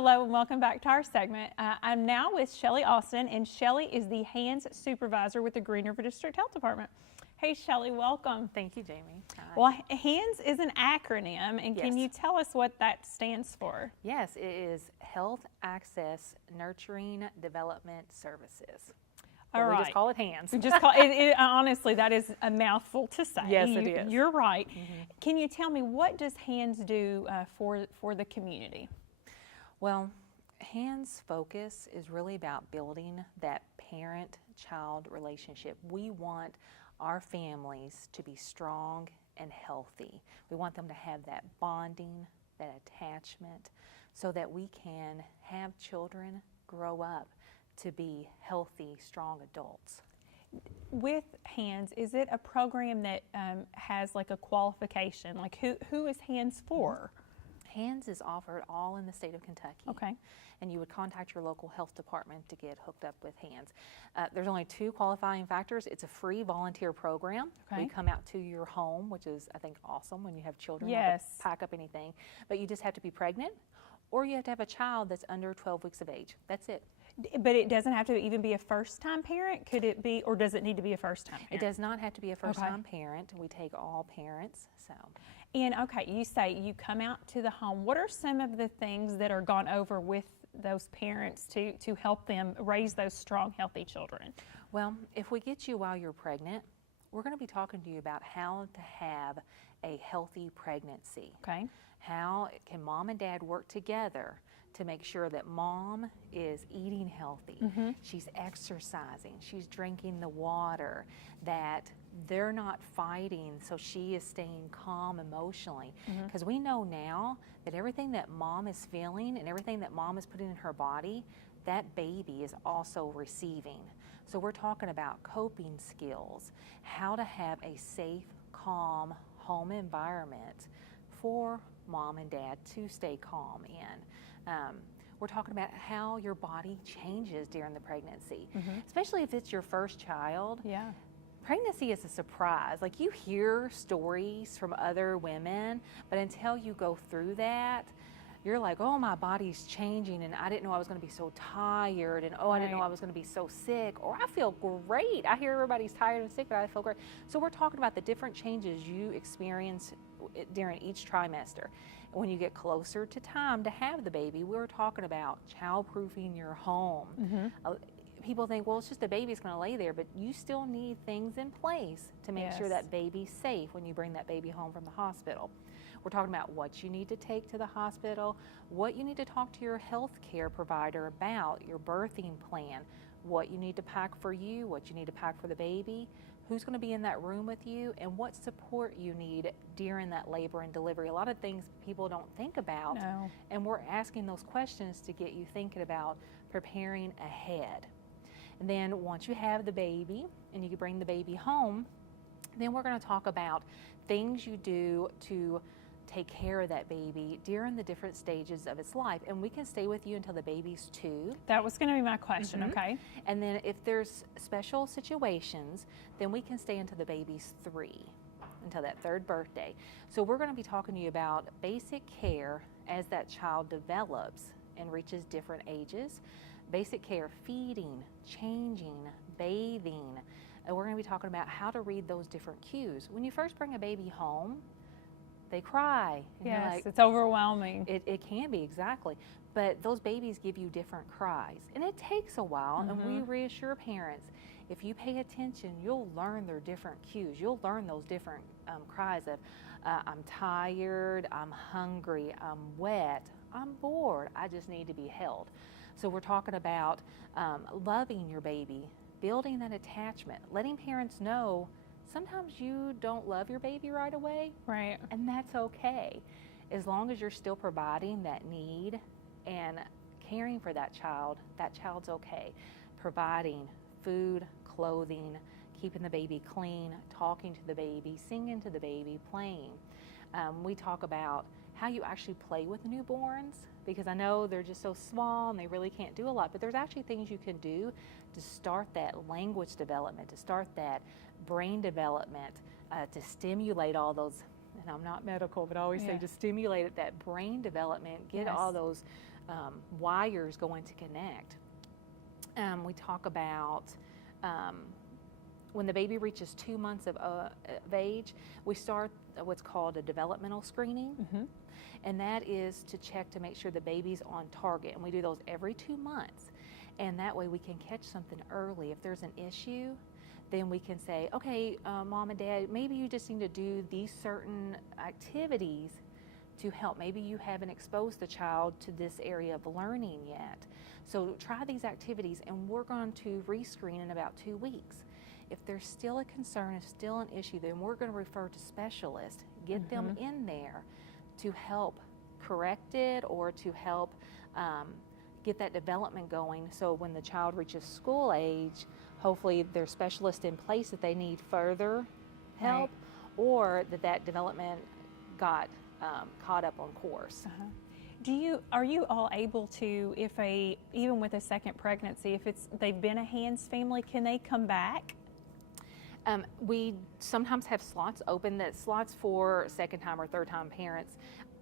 Hello and welcome back to our segment. I'm now with Shelly Austin, and Shelly is the hands supervisor with the Green River District Health Department. Hey Shelly, welcome. Thank you, Jamie. Hi. Well, HANDS is an acronym, and can you tell us what that stands for? Yes, it is Health Access Nurturing Development Services. All right. We just call it HANDS. We just call it, honestly, that is a mouthful to say. Yes, it is. You're right. Can you tell me, what does HANDS do for the community? Well, HANDS' focus is really about building that parent-child relationship. We want our families to be strong and healthy. We want them to have that bonding, that attachment, so that we can have children grow up to be healthy, strong adults. With HANDS, is it a program that has like a qualification? Like who is HANDS for? HANDS is offered all in the state of Kentucky. Okay. And you would contact your local health department to get hooked up with HANDS. There's only 2 qualifying factors. It's a free volunteer program. Okay. We come out to your home, which is, I think, awesome when you have children. Yes. You don't have to pack up anything. But you just have to be pregnant, or you have to have a child that's under 12 weeks of age. That's it. But it doesn't have to even be a first-time parent? Could it be, or does it need to be a first-time parent? It does not have to be a first-time parent. We take all parents. And okay, you say you come out to the home. What are some of the things that are gone over with those parents to help them raise those strong, healthy children? Well, if we get you while you're pregnant, we're going to be talking to you about how to have a healthy pregnancy. Okay. How can mom and dad work together to make sure that mom is eating healthy, she's exercising, she's drinking the water, that they're not fighting, so she is staying calm emotionally. Because we know now that everything that mom is feeling and everything that mom is putting in her body, that baby is also receiving. So we're talking about coping skills, how to have a safe, calm home environment for mom and dad to stay calm in. We're talking about how your body changes during the pregnancy, especially if it's your first child. Yeah. Pregnancy is a surprise. Like, you hear stories from other women, but until you go through that, you're like, oh, my body's changing, and I didn't know I was going to be so tired, and oh, I didn't know I was going to be so sick, or I feel great. I hear everybody's tired and sick, but I feel great. So we're talking about the different changes you experience during each trimester. When you get closer to time to have the baby, we're talking about child-proofing your home. People think, well, it's just a baby's going to lay there, but you still need things in place to make sure that baby's safe when you bring that baby home from the hospital. We're talking about what you need to take to the hospital, what you need to talk to your health care provider about, your birthing plan, what you need to pack for you, what you need to pack for the baby, who's going to be in that room with you, and what support you need during that labor and delivery. A lot of things people don't think about, and we're asking those questions to get you thinking about preparing ahead. And then once you have the baby and you can bring the baby home, then we're going to talk about things you do to take care of that baby during the different stages of its life. And we can stay with you until the baby's 2. That was going to be my question, okay. And then if there's special situations, then we can stay until the baby's 3, until that 3rd birthday. So we're going to be talking to you about basic care as that child develops and reaches different ages. Basic care, feeding, changing, bathing. And we're going to be talking about how to read those different cues. When you first bring a baby home, they cry. Yes, like, it's overwhelming. It can be, exactly. But those babies give you different cries. And it takes a while, and we reassure parents, if you pay attention, you'll learn their different cues. You'll learn those different cries of, I'm tired, I'm hungry, I'm wet, I'm bored, I just need to be held. So we're talking about loving your baby, building that attachment, letting parents know sometimes you don't love your baby right away. Right. And that's okay. As long as you're still providing that need and caring for that child's okay. Providing food, clothing, keeping the baby clean, talking to the baby, singing to the baby, playing. We talk about how you actually play with newborns, because I know they're just so small and they really can't do a lot, but there's actually things you can do to start that language development, to start that brain development, to stimulate all those, and I'm not medical, but I always say to stimulate that brain development, get all those wires going to connect. We talk about when the baby reaches 2 months of age, we start what's called a developmental screening. And that is to check to make sure the baby's on target. And we do those every 2 months. And that way we can catch something early. If there's an issue, then we can say, okay, mom and dad, maybe you just need to do these certain activities to help. Maybe you haven't exposed the child to this area of learning yet. So try these activities, and we're going to rescreen in about 2 weeks. If there's still a concern, if still an issue, then we're going to refer to specialists, get them in there to help correct it or to help get that development going. So when the child reaches school age, hopefully there's specialists in place that they need further help, or that development got caught up on course. Are you all able to, even with a second pregnancy, if they've been a hands family, can they come back? We sometimes have slots open. That slots for second time or third time parents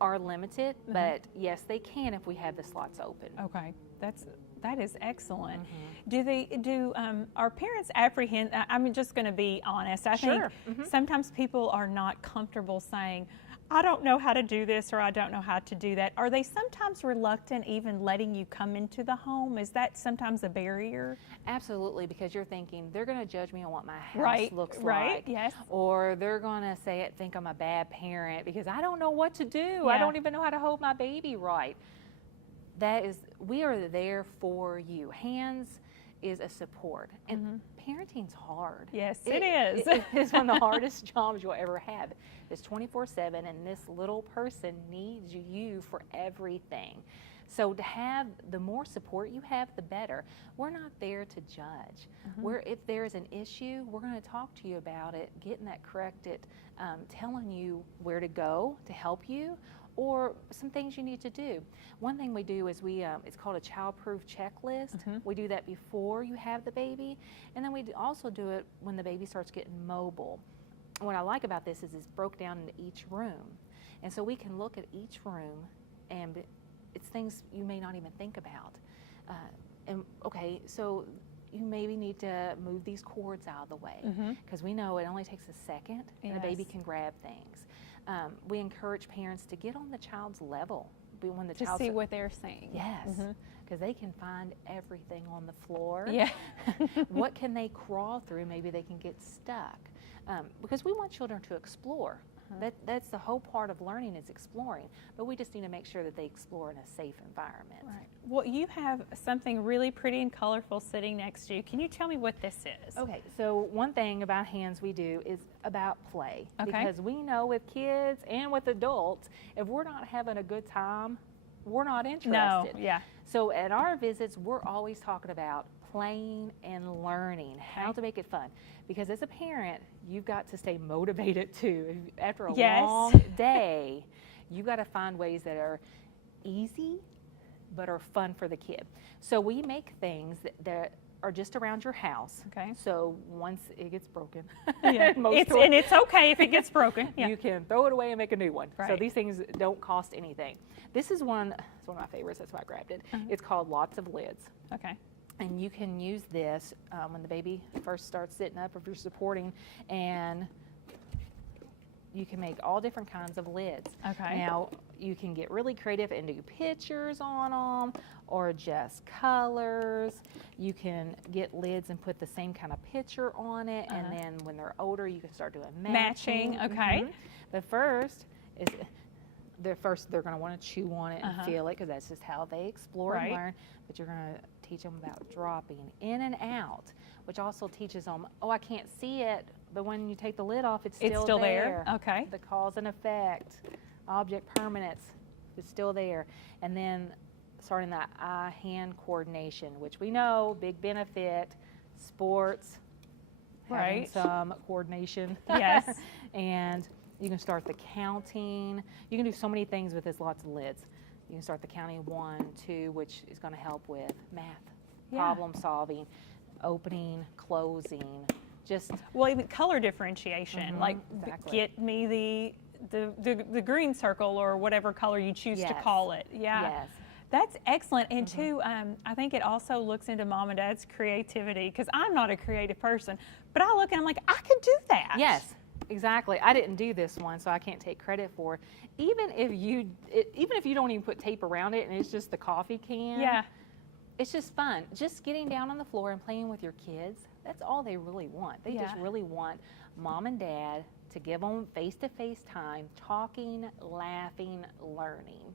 are limited, but yes, they can if we have the slots open. Okay, that is excellent. Are parents apprehend? I'm just going to be honest. I think sometimes people are not comfortable saying, I don't know how to do this, or I don't know how to do that. Are they sometimes reluctant even letting you come into the home? Is that sometimes a barrier? Absolutely, because you're thinking they're going to judge me on what my house looks like. Right, yes. Or they're going to think I'm a bad parent because I don't know what to do. I don't even know how to hold my baby right. We are there for you. Hands is a support. And parenting's hard. Yes, it is. It is one of the hardest jobs you'll ever have. It's 24/7, and this little person needs you for everything. So to have, the more support you have, the better. We're not there to judge. If there's an issue, we're going to talk to you about it, getting that corrected, telling you where to go to help you, or some things you need to do. One thing we do is it's called a child-proof checklist. We do that before you have the baby, and then we also do it when the baby starts getting mobile. And what I like about this is it's broke down into each room. And so we can look at each room, and it's things you may not even think about. So you maybe need to move these cords out of the way, because we know it only takes a second and the baby can grab things. We encourage parents to get on the child's level when the to see what they're saying. Yes, because they can find everything on the floor. Yeah. What can they crawl through? Maybe they can get stuck. Because we want children to explore. That's the whole part of learning, is exploring. But we just need to make sure that they explore in a safe environment. Right. Well, you have something really pretty and colorful sitting next to you. Can you tell me what this is? Okay, so one thing about hands we do is about play. Okay. Because we know with kids and with adults, if we're not having a good time, we're not interested. No, yeah. So at our visits, we're always talking about playing and learning, how to make it fun. Because as a parent, you've got to stay motivated too. After a long day, you've got to find ways that are easy but are fun for the kid. So we make things that are just around your house. Okay. So once it gets broken, and it's okay if it gets broken. Yeah. You can throw it away and make a new one. Right. So these things don't cost anything. This is one of my favorites. That's why I grabbed it. It's called Lots of Lids. Okay. And you can use this when the baby first starts sitting up, if you're supporting, and you can make all different kinds of lids. Okay. Now, you can get really creative and do pictures on them, or just colors. You can get lids and put the same kind of picture on it, and then when they're older, you can start doing matching. Okay. But first, they're going to want to chew on it and feel it, because that's just how they explore and learn. But you're going to teach them about dropping in and out, which also teaches them, I can't see it, but when you take the lid off, it's still there. Okay. The cause and effect, object permanence, it's still there. And then starting that eye-hand coordination, which we know, big benefit, sports, having some coordination. Yes. And you can start the counting. You can do so many things with this, lots of lids. You can start the counting 1, 2, which is going to help with math, problem solving, opening, closing, even color differentiation. Like, get me the green circle, or whatever color you choose to call it. Yeah. Yes. That's excellent. And too, I think it also looks into mom and dad's creativity, because I'm not a creative person, but I look and I'm like, I could do that. Yes, exactly. I didn't do this one, so I can't take credit for it. Even if you don't even put tape around it and it's just the coffee can. Yeah. It's just fun. Just getting down on the floor and playing with your kids, that's all they really want. They just really want mom and dad to give them face-to-face time, talking, laughing, learning.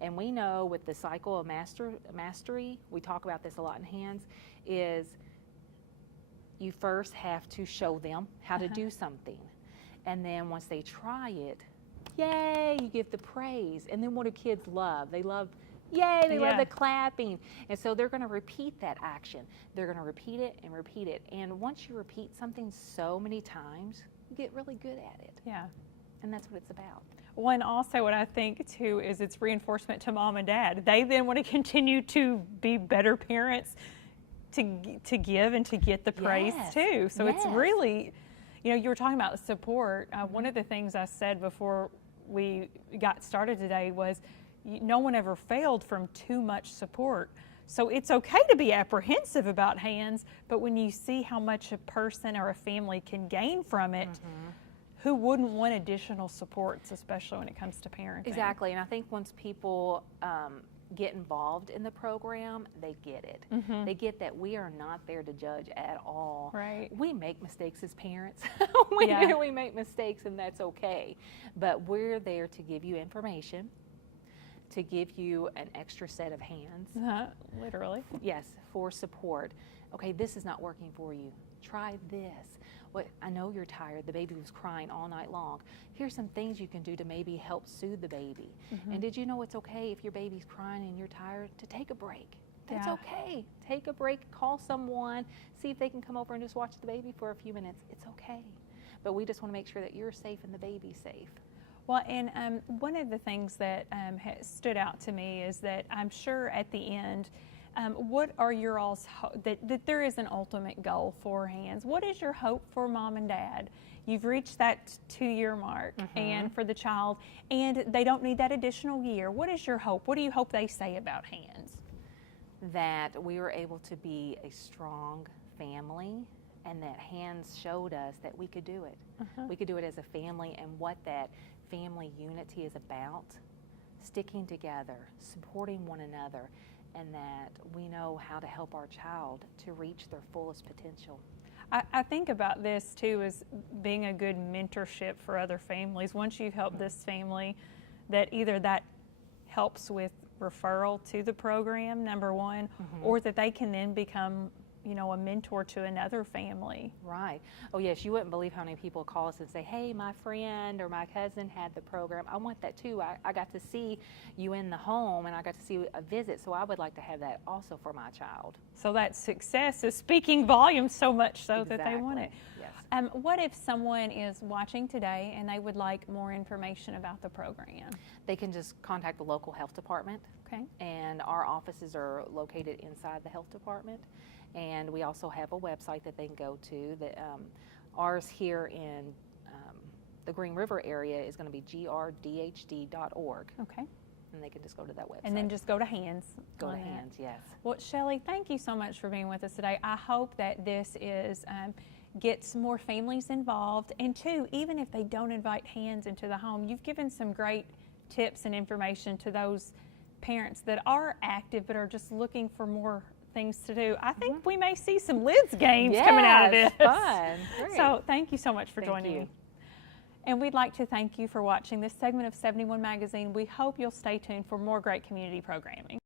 And we know with the cycle of mastery, we talk about this a lot in hands, is you first have to show them how to do something. And then once they try it, yay, you give the praise. And then what do kids love? They love, yay, they love the clapping. And so they're going to repeat that action. They're going to repeat it and repeat it. And once you repeat something so many times, you get really good at it. Yeah. And that's what it's about. Well, and also what I think too is it's reinforcement to mom and dad. They then want to continue to be better parents, to give and to get the praise too. So it's really, you know, you were talking about support. One of the things I said before we got started today was no one ever failed from too much support. So it's okay to be apprehensive about hands, but when you see how much a person or a family can gain from it, who wouldn't want additional supports, especially when it comes to parenting? Exactly, and I think once people get involved in the program, they get it. They get that we are not there to judge at all. Right. We make mistakes as parents. We make mistakes, and that's okay. But we're there to give you information, to give you an extra set of hands. Literally. Yes, for support. Okay, this is not working for you. Try this. I know you're tired. The baby was crying all night long. Here's some things you can do to maybe help soothe the baby. And did you know it's okay if your baby's crying and you're tired to take a break? That's okay. Take a break, call someone, see if they can come over and just watch the baby for a few minutes. It's okay. But we just want to make sure that you're safe and the baby's safe. Well, and one of the things that has stood out to me is that I'm sure at the end, what are your all's that there is an ultimate goal for hands? What is your hope for mom and dad? You've reached that 2-year mark, and for the child, and they don't need that additional year. What is your hope? What do you hope they say about hands? That we were able to be a strong family, and that hands showed us that we could do it. We could do it as a family, and what that family unity is about, sticking together, supporting one another, and that we know how to help our child to reach their fullest potential. I think about this too as being a good mentorship for other families. Once you've helped this family, that either that helps with referral to the program, number one, or that they can then become, you know, a mentor to another family. Right. Oh yes, you wouldn't believe how many people call us and say, hey, my friend or my cousin had the program. I want that too. I got to see you in the home, and I got to see a visit, so I would like to have that also for my child. So that success is speaking volumes, so much so that they want it. Yes. What if someone is watching today and they would like more information about the program? They can just contact the local health department. Okay. And our offices are located inside the health department. And we also have a website that they can go to. Ours here in the Green River area is going to be grdhd.org. Okay. And they can just go to that website. And then just go to hands. Go to hands, yes. Well, Shelly, thank you so much for being with us today. I hope that this gets more families involved. And two, even if they don't invite hands into the home, you've given some great tips and information to those parents that are active but are just looking for more things to do. I think we may see some lids games coming out of this. Fun. Great. So thank you so much for joining me. And we'd like to thank you for watching this segment of 71 Magazine. We hope you'll stay tuned for more great community programming.